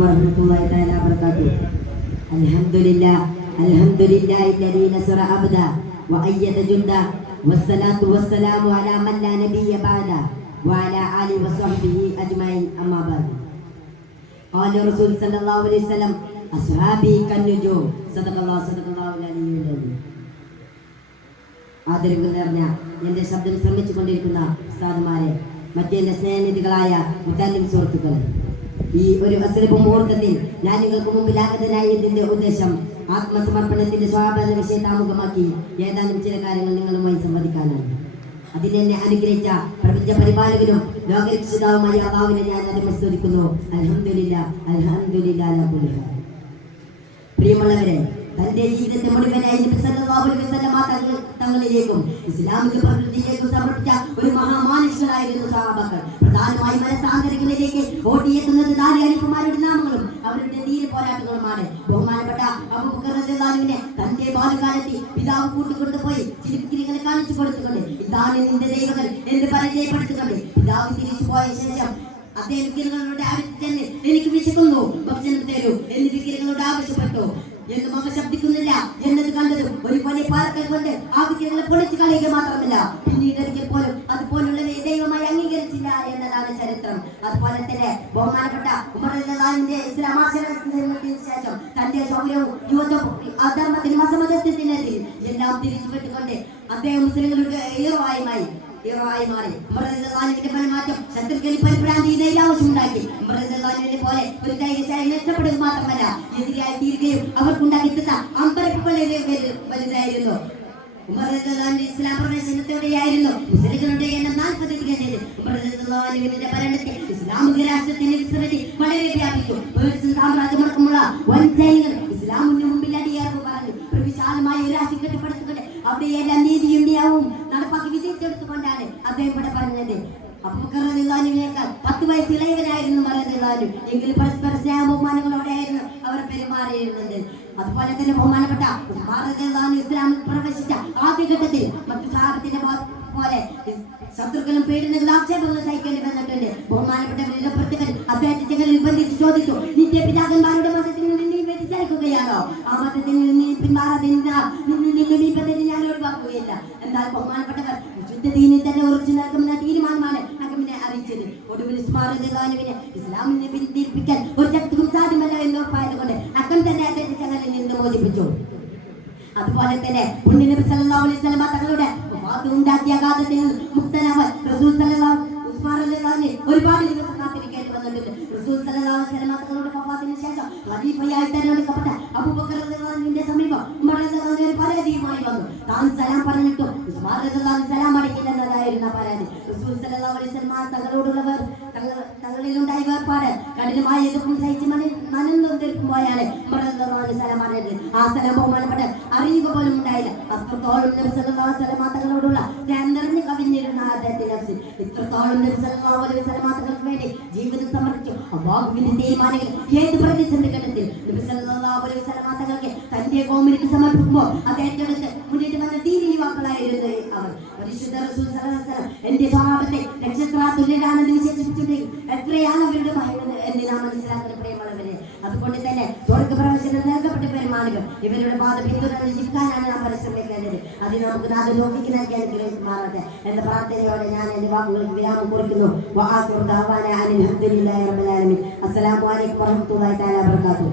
warahmatullahi taala wabarakatuh. Alhamdulillah, alhamdulillahilladzi nasara abda wa ayyada junda wassalatu wassalamu ala man la nabiyya ba'da wa ala alihi wa sahbihi ajma'in amma ba'd. Qala Rasul sallallahu alaihi wasallam ashabi kan nujum sadaqallahu alaihi wa ആദരവ് നിറഞ്ഞ എൻ്റെ ശബ്ദം ശ്രമിച്ചുകൊണ്ടിരിക്കുന്ന ഉസ്താദുമാരെ, മറ്റെൻ്റെ സ്നേഹനിധികളായ മുത്തല്ലിം സുഹൃത്തുക്കളെ, ഈ ഒരു അസ്രബ് മുഹൂർത്തത്തിൽ ഞാൻ നിങ്ങൾക്ക് മുമ്പിൽ ആഗതനായതിൻ്റെ ഉദ്ദേശം ആത്മസമർപ്പണത്തിൻ്റെ സ്വഭാവ വിഷയത്തെ ആമുഖമാക്കി ഏതാനും ചില കാര്യങ്ങൾ നിങ്ങളുമായി സംവദിക്കാനാണ്. അതിനെന്നെ അനുഗ്രഹിച്ച പ്രപഞ്ച പരിപാലകനും ലോകരക്ഷിതാവുമായ അല്ലാഹുവിനെ ഞാൻ അതിനെ സ്തുതിക്കുന്നു. അൽഹംദുലില്ലാഹ് അൽഹംദുലില്ലാഹ് അലാ കുല്ലി ഹാൽ. പ്രിയമുള്ളവരെ, തന്റെ ജീവിതത്തെ മുഴുവനായി നബി സല്ലല്ലാഹു അലൈഹി വസല്ലം തങ്ങളിലേക്കും ഇസ്ലാമിക പ്രകൃതിയിലേക്കും സമർപ്പിച്ച ഒരു മഹാമാനുഷികളായിരുന്നു സഹാബാക്കൾ. പ്രധാനമായി മനസാന്തരങ്ങളിലേക്ക് ഓടിയെത്തുന്നത് നാല് അലിഫുമാരുടെ നാമങ്ങളും അവരുടെ ധീര പോരാട്ടങ്ങളുമാണ്. ബഹുമാനപ്പെട്ട അബൂബക്കർ റളിയല്ലാഹു അൻഹുവിനെ തന്റെ ബാല്യകാലത്തിൽ പിതാവ് കൂട്ടിക്കൊണ്ടുപോയി ചില വിക്രികളെ കാണിച്ചു കൊടുത്തുകൊണ്ട് ഇതാണ് നിന്റെ ദൈവങ്ങൾ എന്ന് പരിചയപ്പെടുത്തുകൊണ്ട് പിതാവ് തിരിച്ചു പോയ ശേഷം അദ്ദേഹം വിക്രികളോട് അടുത്ത് എനിക്ക് വിശക്കുന്നു, ഭക്ഷണം തരൂ എന്ന് വിക്രികളോട് ആവശ്യപ്പെട്ടു. എന്നും അവ ശബ്ദിക്കുന്നില്ല എന്നത് കണ്ടതും ഒരു വലിയ പാറക്കൽ കൊണ്ട് ആ വിഗ്രഹങ്ങളെ പൊളിച്ചു കളയുക മാത്രമല്ല, പിന്നീട് ഒരിക്കൽ പോലും അതുപോലുള്ളവരെ ദൈവമായി അംഗീകരിച്ചില്ല എന്നതാണ് ചരിത്രം. അതുപോലെ തന്നെ ബഹുമാനപ്പെട്ട ഉമർ റളിയല്ലാഹു അൻഹുവിന്റെ ഇസ്ലാം ആശയത്തിന് ശേഷം തന്റെ ശൗര്യവും യുവത്വവും അധർമ്മത്തിനും അസമത്വത്തിനെതിരെ എല്ലാം തിരിച്ചു വിട്ടുകൊണ്ട് അദ്ദേഹം മുസ്ലിങ്ങളുടെ ഹീറോയായി മാറി. ഉമർ റളിയല്ലാഹു അൻഹുവിന്റെ പരമാറ്റം ശത്രുക്കളിൽ പരിഭ്രാന്തി ആവശ്യമുണ്ടാക്കി. ഉമർ റളിയല്ലാഹു അൻഹുവിനെ പോലെ ഒരു ധൈര്യശാലി നഷ്ടപ്പെടുക മാത്രമല്ല, എതിരായി തീരുകയും അവർക്കുണ്ടാക്കിത്തുന്ന അമ്പരപ്പുകളെ വലുതായിരുന്നു. ഉമർ റളിയല്ലാഹു അൻഹു ഇസ്ലാം പ്രവേശനത്തോടെയായിരുന്നു മുസ്ലിങ്ങളുടെ എണ്ണം 40 തികഞ്ഞത്. ഉമർ റളിയല്ലാഹു അൻഹുവിന്റെ ഭരണത്തിൽ ഇസ്ലാമിക രാഷ്ട്രത്തിന്റെ വിസ്തൃതി വളരെ വ്യാപിച്ചു. പേർഷ്യൻ സാമ്രാജ്യമടക്കമുള്ള വൻ സൈനികർ ഇസ്ലാമിന് മുമ്പിൽ അടിയാർക്കു പറഞ്ഞു. വിശാലമായ ഒരു രാഷ്ട്രം കെട്ടിപ്പടുത്തുകൊണ്ട് അവിടെയെല്ലാം നീതിയും ന്യായവും നടപ്പാക്കി വിജയിച്ചെടുത്തുകൊണ്ടാണ് അദ്ദേഹം ഇവിടെ പറഞ്ഞത്. അബൂബക്കർ റളിയല്ലാഹു അൻഹുവിനേക്കാൾ 10 വയസ്സ് ഇളയവനായിരുന്നു ഉമർ റളിയല്ലാഹു അൻഹു. എങ്കിലും പരസ്പര സ്നേഹ ബഹുമാനങ്ങളോടെയായിരുന്നു അവർ പെരുമാറിയിരുന്നത്. അതുപോലെ തന്നെ ബഹുമാനപ്പെട്ട ഉമർ റളിയല്ലാഹു അൻഹു ഇസ്ലാമിൽ പ്രവേശിച്ച ആദ്യഘട്ടത്തിൽ മറ്റു സഹാബത്തിന്റെ പോലെ ശത്രുക്കളും പീഡനങ്ങളും ആക്ഷേപങ്ങളും സഹിക്കേണ്ടി വന്നിട്ടുണ്ട്. ബഹുമാനപ്പെട്ടവരുടെ പ്രത്യേകൻ അദ്ദേഹത്തെ ബന്ധിച്ച് ചോദിച്ചു, നിന്റെ പിതാക്കന്മാരുടെ മതത്തിൽ നിന്ന് നീ വ്യതിചലിക്കുകയാണോ? ആ മതത്തിൽ നിന്ന് നീ പിന്മാറാതെ ഞാൻ ഒഴിവാക്കുകയില്ല. എന്നാൽ ബഹുമാനപ്പെട്ടവർ ശുദ്ധദീനിൽ തന്നെ ഉറച്ചു നൽകുന്ന തീരുമാനമാണ് അകമിനെ അറിയിച്ചത്. ഒടുവിൽ ഉസ്മാൻ റളിയല്ലാഹു അൻഹുവിനെ ഇസ്ലാമിനെ പിന്തിരിപ്പിക്കാൻ ഒരു ശക്തിക്കും സാധ്യമല്ല എന്ന് ഉറപ്പായതുകൊണ്ട് അക്കം തന്നെ അദ്ദേഹത്തെ ചങ്ങലയിൽ നിന്ന് മോചിപ്പിച്ചു. അതുപോലെ തന്നെ പുണ്യ നബി സല്ലല്ലാഹു അലൈഹി വസല്ലം തങ്ങളുടെ ഉണ്ടാക്കിയ ആഘാതത്തിൽ മുക്തനാവാൻ റസൂൽ സല്ലല്ലാഹു ഉസ്മാൻ റളിയല്ലാഹു അൻഹു ഒരുപാട് ദിവസം കാത്തിരിക്കേണ്ടി വന്നിട്ടുണ്ട്. റസൂൽ സല്ലല്ലാഹു അലൈഹി വസല്ലം തങ്ങളുടെ വഫാത്തിന് ശേഷം ഖലീഫയായി തെരഞ്ഞെടുക്കപ്പെട്ട അബൂബക്കർ റളിയല്ലാഹു അൻഹുവിന്റെ സമീപം ഉമർ റളിയല്ലാഹു അൻഹു പരാതിയുമായി വന്നു. താൻ സലാം പറഞ്ഞിട്ടും ഉസ്മാൻ റളിയല്ലാഹു അൻഹു സലാം അടക്കില്ലെന്നതായിരുന്നു പരാതി. റസൂൽ സല്ലല്ലാഹു അലൈഹി വസല്ലം തങ്ങളോടുള്ളവർ തങ്ങളിലുണ്ടായ വേർപാട് കഠിനമായ എതിർപ്പും സഹിച്ച് മനംനൊന്തിരിക്കുമ്പോഴാണ് ഉമർ റളിയല്ലാഹു അൻഹു സലാം പറഞ്ഞത്. ആ സലാം ബഹുമാനപ്പെട്ട അറിയുക പോലും ഉണ്ടായില്ല. അത്രത്തോളം നബി സല്ലല്ലാഹു അലൈഹി വസല്ലം തങ്ങളോടുള്ള സ്നേഹം നിറഞ്ഞു കവിഞ്ഞിരുന്ന അദ്ദേഹത്തിന്റെ മനസ്സിൽ ഇത്രത്തോളം നബി സല്ലല്ലാഹു അലൈഹി വസല്ലം തങ്ങൾക്ക് വേണ്ടി ജീവിതം സമർപ്പിച്ചു. അല്ലാഹുവിന്റെ തീരുമാനങ്ങൾ ഏത് പ്രതിസന്ധി ഘട്ടത്തിൽ നബി സല്ലല്ലാഹു അലൈഹി വസല്ലം തങ്ങൾക്ക് തന്റെ ഖൗമിലേക്ക് സമർപ്പിക്കുമ്പോൾ അദ്ദേഹത്തെ അടുത്ത് മുന്നിട്ട് വന്ന ദീനി യുവാക്കളായിരുന്നു അവർ. പരിശുദ്ധ റസൂൽ സല്ലല്ലാഹു അലൈഹി വസല്ലം എന്റെ സ്വഹാബത്തെ നക്ഷത്രതുല്യരാണെന്ന് വിശേഷിപ്പിച്ചിട്ടുണ്ടെങ്കിൽ എത്രയാണ് അവരുടെ മഹിമ എന്ന് നാം മനസ്സിലാക്കുന്ന പ്രിയമുള്ളവരെ. അതുകൊണ്ട് തന്നെ സ്വർഗ്ഗപ്രവേശനം നൽകപ്പെട്ട പെരുമാറുകൾ ഇവരുടെ പാത പിന്തുടർന്ന് ജീവിക്കാനാണ് നാം പരിശ്രമിക്കേണ്ടത്. അതിന് നമുക്ക് നാട് ലോകിക്ക് നൽകിയ അനുഗ്രഹിക്കുമാറാകട്ടെ എന്ന പ്രാർത്ഥനയോടെ ഞാൻ എന്റെ വാക്കുകൾക്ക് വിരാമം കുറിക്കുന്നു. വആഖിറു ദഅവാനാ അനിൽ ഹംദുലില്ലാഹി റബ്ബിൽ ആലമീൻ. അസ്സലാമു അലൈക്കും വറഹ്മത്തുള്ളാഹി തആല വബറകാതുഹു.